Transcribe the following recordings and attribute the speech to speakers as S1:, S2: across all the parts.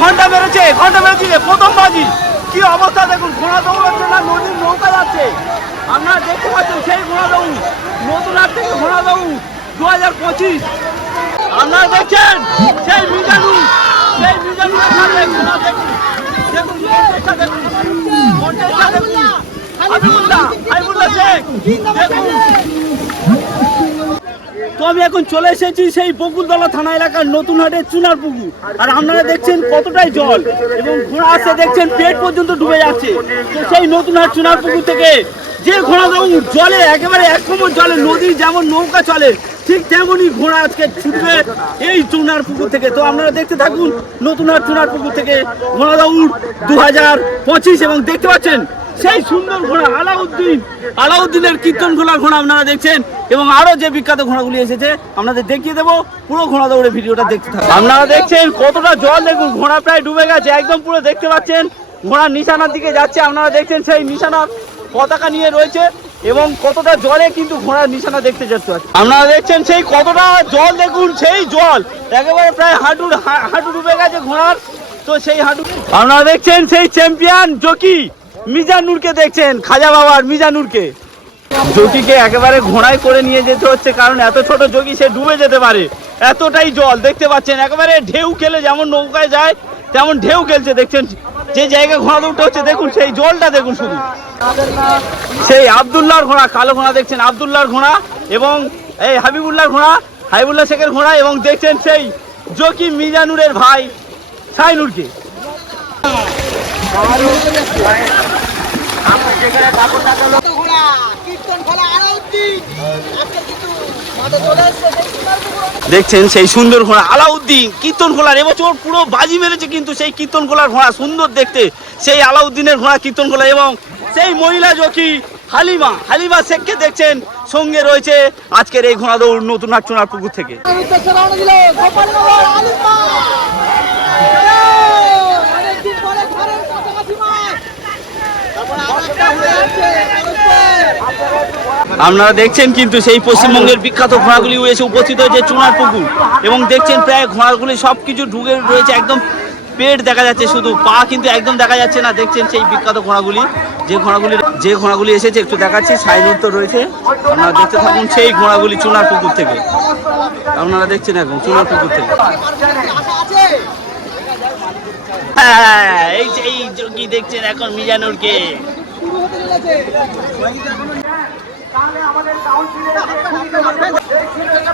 S1: ঘণ্টা বেরোচ্ছে ঘণ্টা যে প্রথম বাজি। কি অবস্থা দেখুন, ঘোড়া দৌড়াচ্ছে না নদীর নৌকা যাচ্ছে। আপনারা দেখতে পাচ্ছেন সেই ঘোড়া দৌড় নতুন হাট থেকে ঘোড়া দৌড় দু হাজার পঁচিশ। আপনারা দেখছেন, সেই মিজানু সেই ঘোড়া দেখুন। দেখুন দেখুন হাবিবুল্লাহ শেখ, দেখুন। তো আমি এখন চলে এসেছি সেই বকুলতলা থানা এলাকার নতুন হাটের চুনার পুকুর আর আপনারা দেখছেন কতটাই জল এবং ঘোড়া আসছে দেখছেন পেট পর্যন্ত ডুবে যাচ্ছে। তো সেই নতুন হাট চুনার পুকুর থেকে যে ঘোড়া জলে একেবারে এক কোমর জলে নদী যেমন নৌকা চলে, ঠিক তেমনই ঘোড়া আজকে ছুটবে এই চুনার পুকুর থেকে। তো আপনারা দেখতে থাকুন নতুন হাট চুনার পুকুর থেকে ঘোড়া দৌড় দু হাজার পঁচিশ এবং দেখতে পাচ্ছেন সেই সুন্দর ঘোড়া, আলাউদ্দিন। আলাউদ্দিনের কীর্তন ঘোড়া ঘোড়া আপনারা দেখছেন এবং আরও যে বিখ্যাত ঘোড়াগুলি এসেছে, আপনাদের দেখিয়ে দেবো, পুরো ঘোড়া দৌড়ে ভিডিওটা দেখতে থাকুন। আপনারা দেখছেন কতটা জল, দেখুন, ঘোড়া প্রায় ডুবে গেছে, একদম পুরো দেখতে পাচ্ছেন ঘোড়া নিশানার দিকে যাচ্ছে, আপনারা দেখছেন সেই নিশানার পতাকা নিয়ে রয়েছে, এবং কতটা জলে কিন্তু ঘোড়ার নিশানা দেখতে যাচ্ছে। আপনারা দেখছেন সেই কতটা জল, দেখুন, সেই জল, একেবারে প্রায় হাঁটু হা- হাঁটু ডুবে গেছে ঘোড়ার, তো সেই হাঁটু আপনারা দেখছেন সেই চ্যাম্পিয়ন জকি মিজানুরকে দেখছেন, খাজা বাবার মিজানুরকে। জকিকে একেবারে ঘোড়ায় করে নিয়ে যেতে হচ্ছে, কারণ এত ছোট জকি সে ডুবে যেতে পারে। এতটাই জল, দেখতে পাচ্ছেন, একেবারে ঢেউ খেলে যেমন নৌকায় যায়, তেমন ঢেউ খেলছে, দেখছেন, যে জায়গায় ঘোড়া দুটো হচ্ছে, দেখুন, সেই জলটা, দেখুন শুধু। সেই আবদুল্লাহর ঘোড়া, কালো ঘোড়া, দেখছেন, আবদুল্লাহর ঘোড়া এবং এই হাবিবুল্লাহর ঘোড়া, হাবিবুল্লাহ শেখের ঘোড়া এবং দেখছেন সেই জকি মিজানুরের ভাই সাইনুরকে।
S2: ঘোড়া কীর্তন আলাউদ্দিন আজকে
S1: দেখছেন সেই সুন্দর ঘোড়া আলাউদ্দিন। কীর্তন ঘোড়ার এবছর পুরো বাজি মেরেছে কিন্তু সেই কীর্তন ঘোড়ার ঘোড়া সুন্দর দেখতে। সেই আলাউদ্দিনের ঘোড়া কীর্তন ঘোড়া এবং সেই মহিলা জকি হালিমা। হালিমা শেখকে দেখছেন সঙ্গে রয়েছে আজকের এই ঘোড়া দৌড় নতুন হাট চুনার পুকুর থেকে। আপনারা দেখছেন কিন্তু সেই পশ্চিমবঙ্গের বিখ্যাত ঘোড়াগুলি এসে উপস্থিত হয়েছে চুনার পুকুর। এবং দেখছেন প্রায় ঘোড়াগুলি সব কিছু ঢুকে রয়েছে একদম পেট দেখা যাচ্ছে, শুধু পা কিন্তু একদম দেখা যাচ্ছে না। দেখছেন সেই বিখ্যাত ঘোড়াগুলি। যে ঘোড়াগুলি যে ঘোড়াগুলি এসেছে, একটু দেখাচ্ছি সাইনুর তো রয়েছে। আপনারা দেখতে থাকুন সেই ঘোড়াগুলি চুনার পুকুর থেকে। আপনারা দেখছেন এখন চুনার পুকুর থেকে। হ্যাঁ এই দেখছেন এখন মিজানুরকে?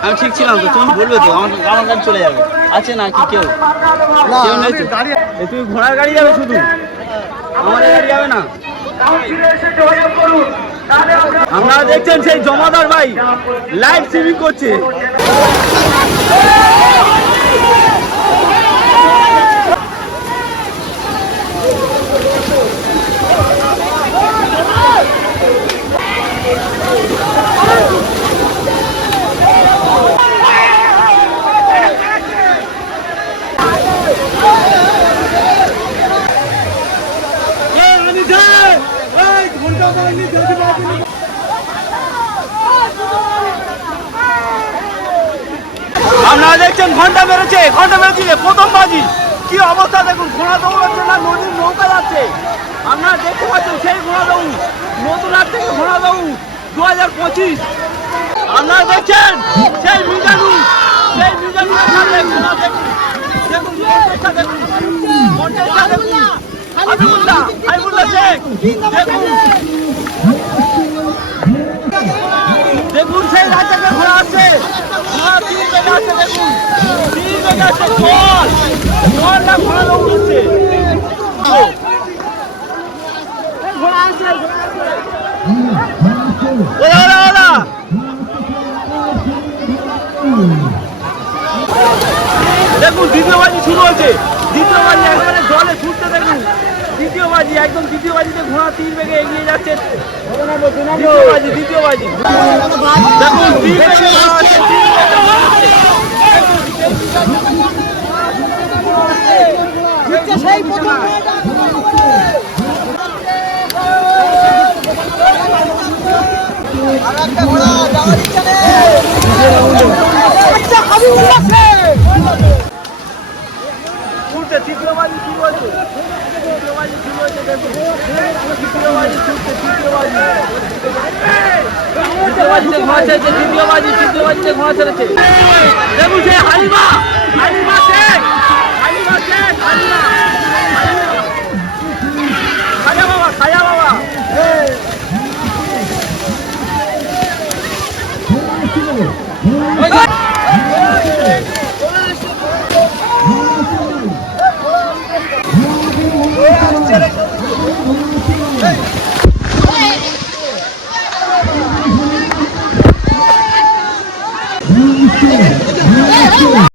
S1: আমি ঠিক ছিলাম তো তুমি বলবে তো আমার আমার গাড়ি চলে যাবে। আছে না কি কেউ? কেউ নেই তো। তুমি ঘোড়ার গাড়ি যাবে শুধু? আমার গাড়ি যাবে না? আপনারা দেখছেন সেই জমাদার ভাই লাইভ স্ট্রিমিং করছে। আপনারা দেখছেন ঘণ্টা বেরোচ্ছে ঘণ্টা যে প্রথম বাজি। কি অবস্থা দেখুন, ঘোড়া দৌড়াচ্ছে না, নদীর নৌকা যাচ্ছে। আপনারা দেখতে পাচ্ছেন সেই ঘোড়া দৌড়, নতুন হাট থেকে ঘোড়া দৌড় দু হাজার পঁচিশ। আপনারা দেখছেন সেই মিজানু সেই ঘোড়া দেখুন। দেখুন দেখুন কন্টেস্টটা দেখুন। হাবিবুল্লাহ হাবিবুল্লাহ শেখ দেখুন দেখুন সেই রাজ্যকে ঘোড়া আছে ঘোড়া তিন বেগে আছে দেখুন তিন বেগে আছে জল জলটা ঘোড়া দৌড়চ্ছে ঘোড়া আছে দেখুন। দ্বিতীয় বাজি শুরু হয়েছে। দ্বিতীয় বাজি একেবারে জলে ছুটতে দেখুন। দ্বিতীয় বাজি, একদম দ্বিতীয় বাজিতে ঘোড়া তিন বেগে এগিয়ে যাচ্ছে। দ্বিতীয় বাজি দ্বিতীয় বাজি। দেখুন তিন বেগে ঘোড়া আছে, তিন বেগে ঘোড়া আছে।
S2: হচ্ছে সেই প্রথম মেয়েটা আর একটা ঘোড়া যাওয়ার ইচ্ছা নেই আচ্ছা হাবিবুল্লাহ শেখ
S1: ছুটতে ছুটছে তৃতীয় বাজি শুরু হয়েছে তৃতীয় বাজি শুরু হয়েছে। দেখুন তৃতীয় বাজি ছুটছে তৃতীয় বাজি তৃতীয় বাজিতে ঘোড়া ছেড়েছে তৃতীয় বাজি তৃতীয় বাজিতে ঘোড়া ছেড়েছে। দেখুন সেই হালিমা হালিমা হালিমা